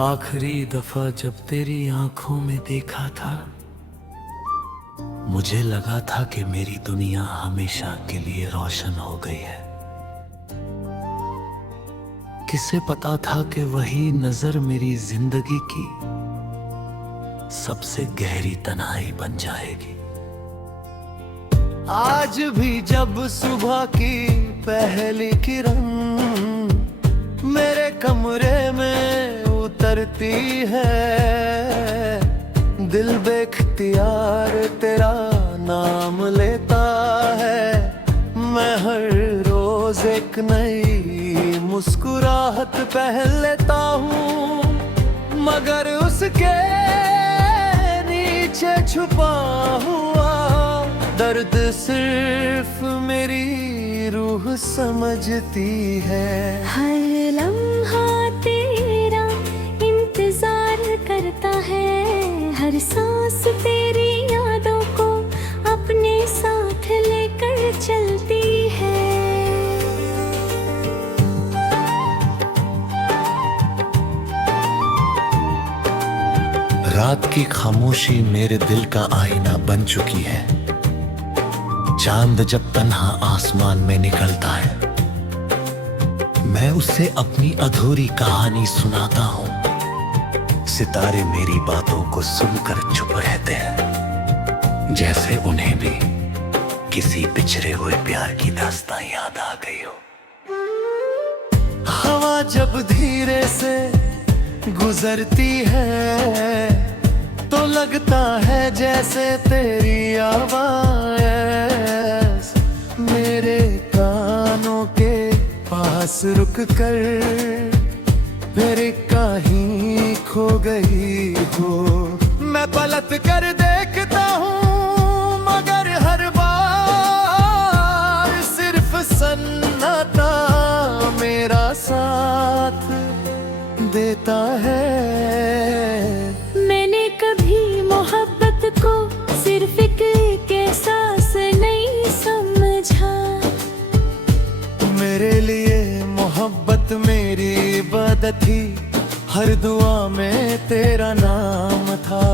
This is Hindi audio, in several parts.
आखिरी दफा जब तेरी आंखों में देखा था, मुझे लगा था कि मेरी दुनिया हमेशा के लिए रोशन हो गई है। किसे पता था कि वही नजर मेरी जिंदगी की सबसे गहरी तन्हाई बन जाएगी। आज भी जब सुबह की पहली किरण मेरे कमरे में उतरती है, दिल बेख्तियार तेरा नाम लेता है। मैं हर रोज एक नई मुस्कुराहट पहन लेता हूँ, मगर उसके नीचे छुपा हुआ दर्द सिर्फ मेरी रूह समझती है। हर लम्हा तेरा इंतजार करता है, हर सांस तेरी यादों को अपने साथ लेकर चलती है। रात की खामोशी मेरे दिल का आईना बन चुकी है। चांद जब तन्हा आसमान में निकलता है, मैं उसे अपनी अधूरी कहानी सुनाता हूँ। सितारे मेरी बातों को सुनकर चुप रहते हैं, जैसे उन्हें भी किसी बिछड़े हुए प्यार की दास्तां याद आ गई हो। हवा जब धीरे से गुजरती है तो लगता है जैसे तेरी आवाज़ मेरे कानों के पास रुक कर फिर कहीं खो गई हो। मैं पलट कर देखता हूँ, मगर हर बार सिर्फ सन्नाटा मेरा साथ देता है। मैंने कभी मोहब्बत को सिर्फ एक एहसास नहीं समझा, मेरे लिए मोहब्बत मेरी इबादत थी, हर दुआ में तेरा नाम था।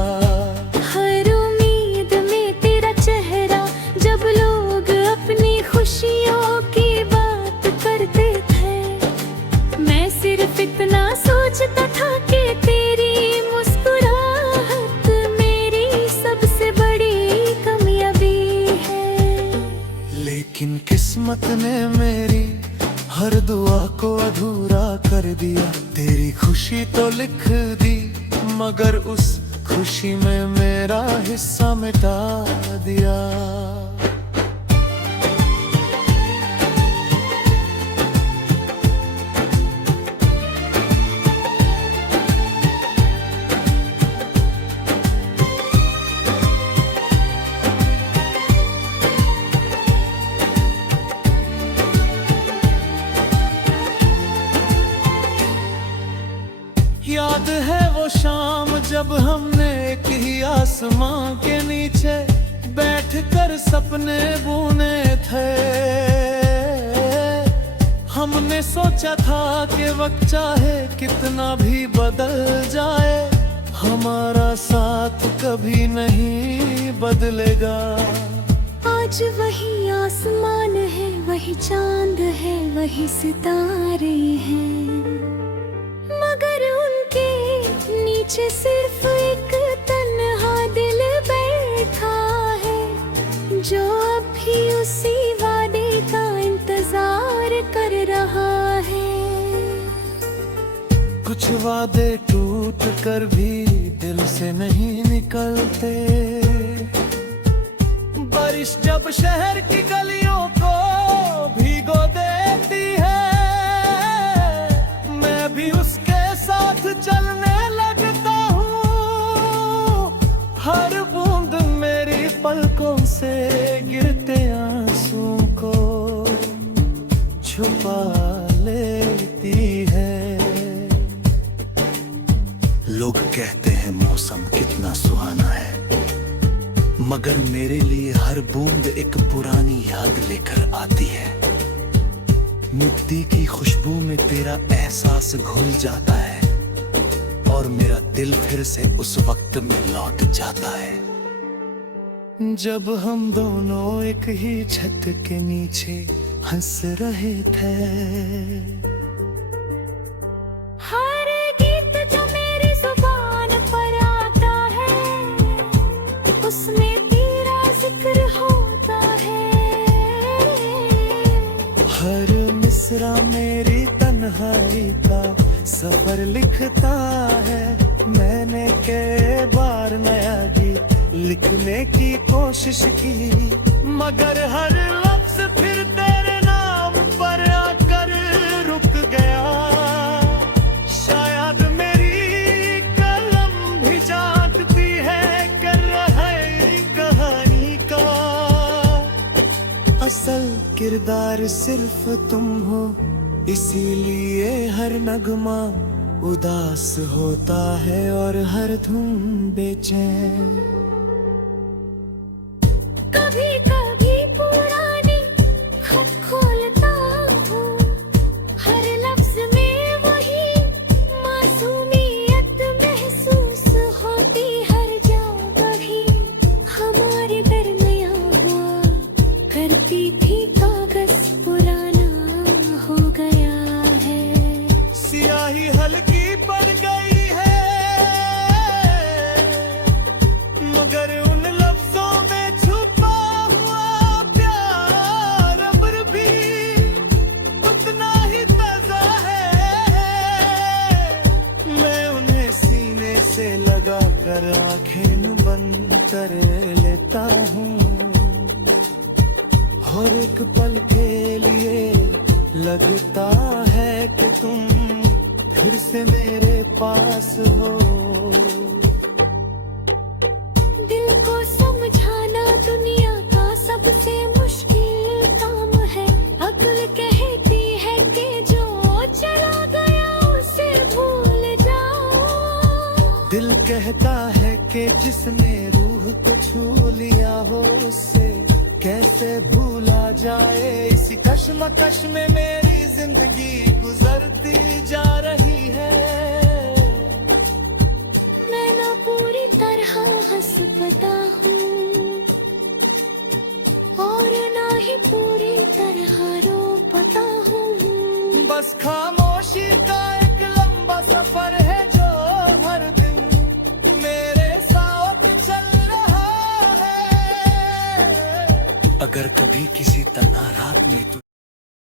हर उम्मीद में तेरा चेहरा, जब लोग अपनी खुशियों की बात करते थे, मैं सिर्फ इतना सोचता था कि तेरी मुस्कुराहट मेरी सबसे बड़ी कामयाबी है। लेकिन किस्मत ने मेरी हर दुआ को अधूरा कर दिया। तेरी खुशी तो लिख दी, मगर उस खुशी में मेरा हिस्सा मिटा दिया। याद है वो शाम जब हमने एक ही आसमां के नीचे बैठकर सपने बुने थे। हमने सोचा था कि वक्त चाहे कितना भी बदल जाए, हमारा साथ कभी नहीं बदलेगा। आज वही आसमान है, वही चांद है, वही सितारे हैं, मगर उनके नीचे सिर्फ एक तन्हा दिल बैठा है, जो अब भी उसी वादे का इंतजार कर रहा है। कुछ वादे टूट कर भी दिल से नहीं निकलते। बारिश जब शहर की गलियों को भिगो देती है, मैं भी उसके साथ चलने लगता हूँ। हर बूंद मेरी पलकों से गिरते आंसू को छुपा लेती है। लोग कहते हैं मौसम कितना सुहाना है, मगर मेरे लिए हर बूंद एक पुरानी याद लेकर आती है। मिट्टी की खुशबू में तेरा एहसास घुल जाता है और मेरा दिल फिर से उस वक्त में लौट जाता है जब हम दोनों एक ही छत के नीचे हंस रहे थे। हर गीत जो मेरी जुबान पर आता है उसमें तेरा जिक्र होता है। हर मिसरा मेरी तन्हाई का सफर लिखता है। मैंने कई बार नया गीत लिखने की कोशिश की मगर हर लफ्ज फिर तेरे नाम पर आकर रुक गया। शायद मेरी कलम भी जानती है कर रही कहानी का असल किरदार सिर्फ तुम हो, इसीलिए हर नगमा उदास होता है और हर धुन बेचैन। कभी कभी पुरानी खत खोलता हूँ, हर लफ्ज में वही मासूमियत महसूस होती। हर जा बढ़ी हमारे दरमियाँ हुआ करती थी कागज पुराना हो गया है। सियाही हल्की पड़ गई है मगर उन लफ्जों में छुपा हुआ प्यार अब भी उतना ही ताजा है। मैं उन्हें सीने से लगा कर आंखें बंद कर लेता हूँ और एक पल के लिए लगता है कि तुम फिर से मेरे पास हो। दिल को समझाना दुनिया का सबसे मुश्किल काम है। अक्ल कहती है कि जो चला गया उसे भूल जाओ। दिल कहता है कि जिसने रूह को छू लिया हो उससे कैसे भूला जाए। इसी कश्मकश में मेरी जिंदगी गुजरती जा रही है। मैं ना पूरी तरह हंस पाता हूँ और ना ही पूरी तरह रो पाता हूँ। बस खामोशी का एक लंबा सफर है जो हर दिन मेरे साथ चल रहा है। अगर कभी किसी तन्हा रात में तू